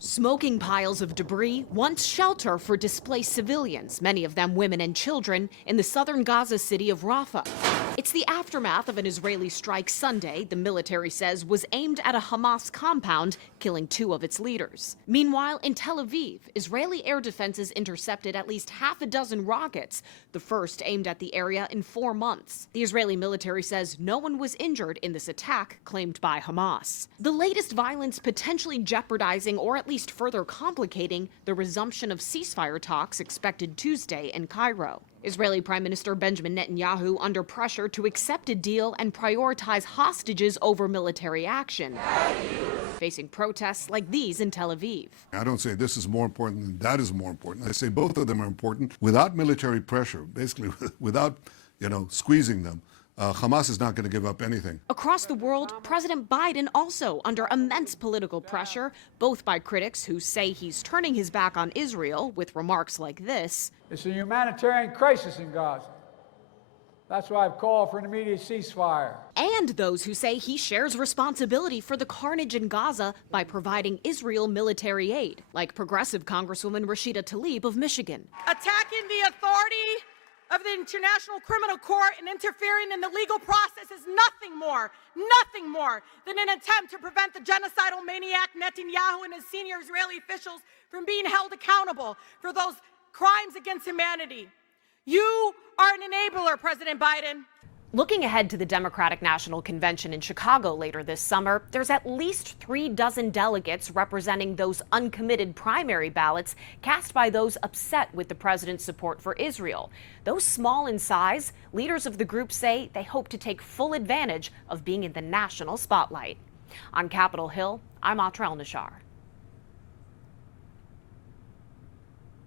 Smoking piles of debris, once shelter for displaced civilians, many of them women and children, in the southern Gaza city of Rafah. It's the aftermath of an Israeli strike Sunday, the military says was aimed at a Hamas compound, killing 2 of its leaders. Meanwhile, in Tel Aviv, Israeli air defenses intercepted at least half a dozen rockets, the first aimed at the area in 4 months. The Israeli military says no one was injured in this attack claimed by Hamas. The latest violence potentially jeopardizing or at least further complicating the resumption of ceasefire talks expected Tuesday in Cairo. Israeli Prime Minister Benjamin Netanyahu under pressure to accept a deal and prioritize hostages over military action, facing protests like these in Tel Aviv. I don't say this is more important than that is more important. I say both of them are important. Without military pressure, basically without, squeezing them, Hamas is not going to give up anything. Across the world, President Biden also under immense political pressure, both by critics who say he's turning his back on Israel with remarks like this. It's a humanitarian crisis in Gaza. That's why I've called for an immediate ceasefire. And those who say he shares responsibility for the carnage in Gaza by providing Israel military aid, like Progressive Congresswoman Rashida Tlaib of Michigan. Attacking the authority of the International Criminal Court and interfering in the legal process is nothing more than an attempt to prevent the genocidal maniac Netanyahu and his senior Israeli officials from being held accountable for those crimes against humanity. You are an enabler, President Biden. Looking ahead to the Democratic National Convention in Chicago later this summer, there's at least 3 dozen delegates representing those uncommitted primary ballots cast by those upset with the president's support for Israel. Though small in size, leaders of the group say they hope to take full advantage of being in the national spotlight. On Capitol Hill, I'm Atrel Nashar.